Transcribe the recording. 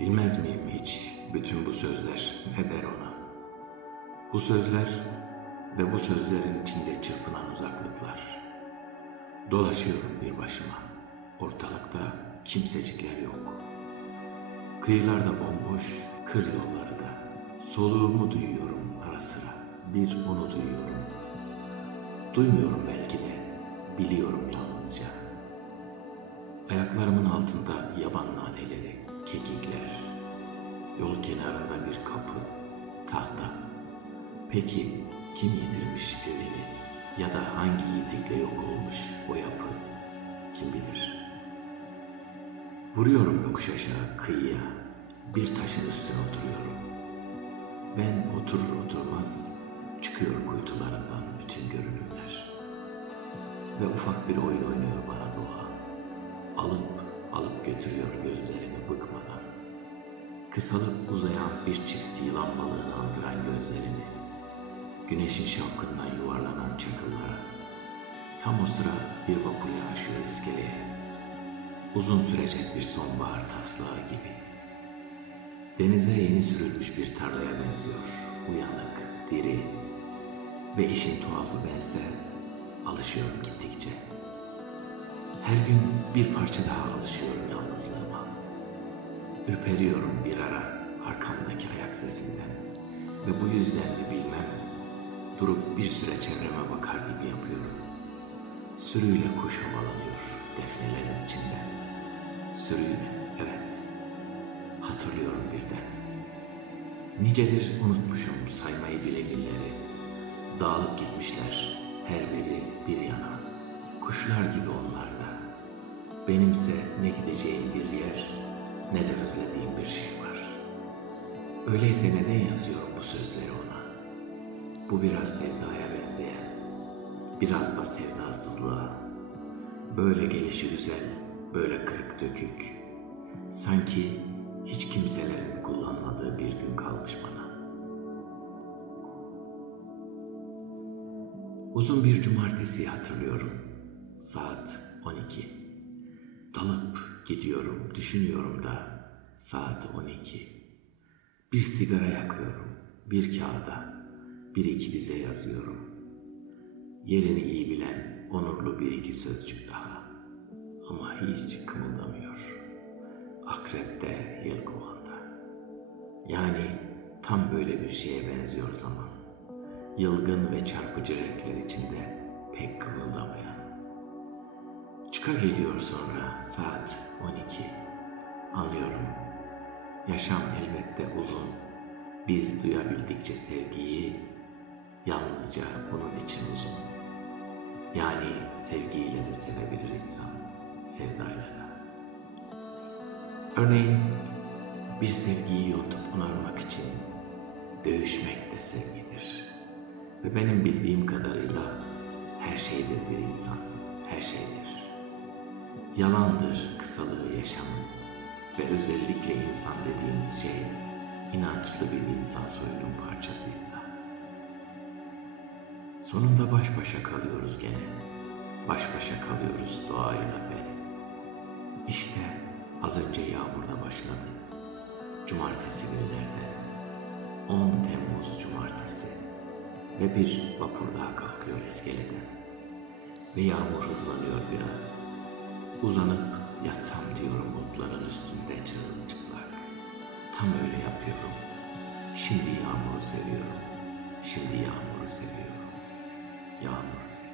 Bilmez miyim hiç bütün bu sözler ne der ona? Bu sözler ve bu sözlerin içinde çırpınan uzaklıklar. Dolaşıyorum bir başıma. Ortalıkta kimsecikler yok. Kıyılarda bomboş, kır yolları da. Soluğumu duyuyorum ara sıra. Bir onu duyuyorum. Duymuyorum belki de. Biliyorum yalnızca. Ayaklarımın altında yaban naneleri, kekikler. Yol kenarında bir kapı, tahta. Peki kim yitirmiş evini ya da hangi yitikle yok olmuş o yapı? Kim bilir? Vuruyorum yokuş aşağı kıyıya, bir taşın üstüne oturuyorum. Ben oturur oturmaz çıkıyor kuytularından bütün görünümler. Ve ufak bir oyun oynuyor bana doğa. Alıp götürüyor gözlerimi bıkmadan. Kısalıp uzayan bir çift yılan balığını andıran gözlerimi. Güneşin şapkından yuvarlanan çakıllara. Tam o sıra bir vapur yanaşıyor iskeleye. Uzun sürecek bir sonbahar taslağı gibi. Denize yeni sürülmüş bir tarlaya benziyor. Uyanık, diri ve işin tuhafı bense alışıyorum gittikçe. Her gün bir parça daha alışıyorum. Ürperiyorum bir ara arkamdaki ayak sesinden ve bu yüzden mi bilmem durup bir süre çevreme bakar gibi yapıyorum. Sürüyle kuş havalanıyor defnelerin içinden. Sürüyle, evet. Hatırlıyorum birden. Nicedir unutmuşum saymayı bile günleri. Dağılıp gitmişler her biri bir yana. Kuşlar gibi onlar da. Benimse ne gideceğim bir yer ne de özlediğim bir şey var. Öyleyse neden yazıyorum bu sözleri ona? Bu biraz sevdaya benzeyen, biraz da sevdasızlığa. Böyle gelişi güzel, böyle kırık dökük. Sanki hiç kimselerin kullanmadığı bir gün kalmış bana. Uzun bir cumartesi hatırlıyorum. Saat 12. Dalıp gidiyorum, düşünüyorum da saat 12. Bir sigara yakıyorum, bir kağıda, bir iki dize yazıyorum. Yerini iyi bilen onurlu bir iki sözcük daha. Ama hiç kımıldamıyor. Akrepte, yelkovanda. Yani tam böyle bir şeye benziyor zaman. Yılgın ve çarpıcı renkler içinde pek kımıldamayan. Çıka geliyor sonra saat 12. Anlıyorum. Yaşam elbette uzun. Biz duyabildikçe sevgiyi yalnızca bunun için uzun. Yani sevgiyle de sevebilir insan, sevdayla da. Örneğin bir sevgiyi yontup onarmak için dövüşmek de sevgidir. Ve benim bildiğim kadarıyla her şeydir bir insan, her şeydir. Yalandır kısalığı yaşamın ve özellikle insan dediğimiz şey inançlı bir insan soyunun parçasıysa. Sonunda baş başa kalıyoruz gene. Baş başa kalıyoruz doğayla ben. İşte az önce yağmurda başladı. Cumartesi günlerden. 10 Temmuz Cumartesi. Ve bir vapur daha kalkıyor iskeleden. Ve yağmur hızlanıyor biraz. Uzanıp yatsam diyorum otların üstünde çırılçıplak. Tam öyle yapıyorum. Şimdi yağmuru seviyorum. Şimdi yağmuru seviyorum. Yağmuru seviyorum.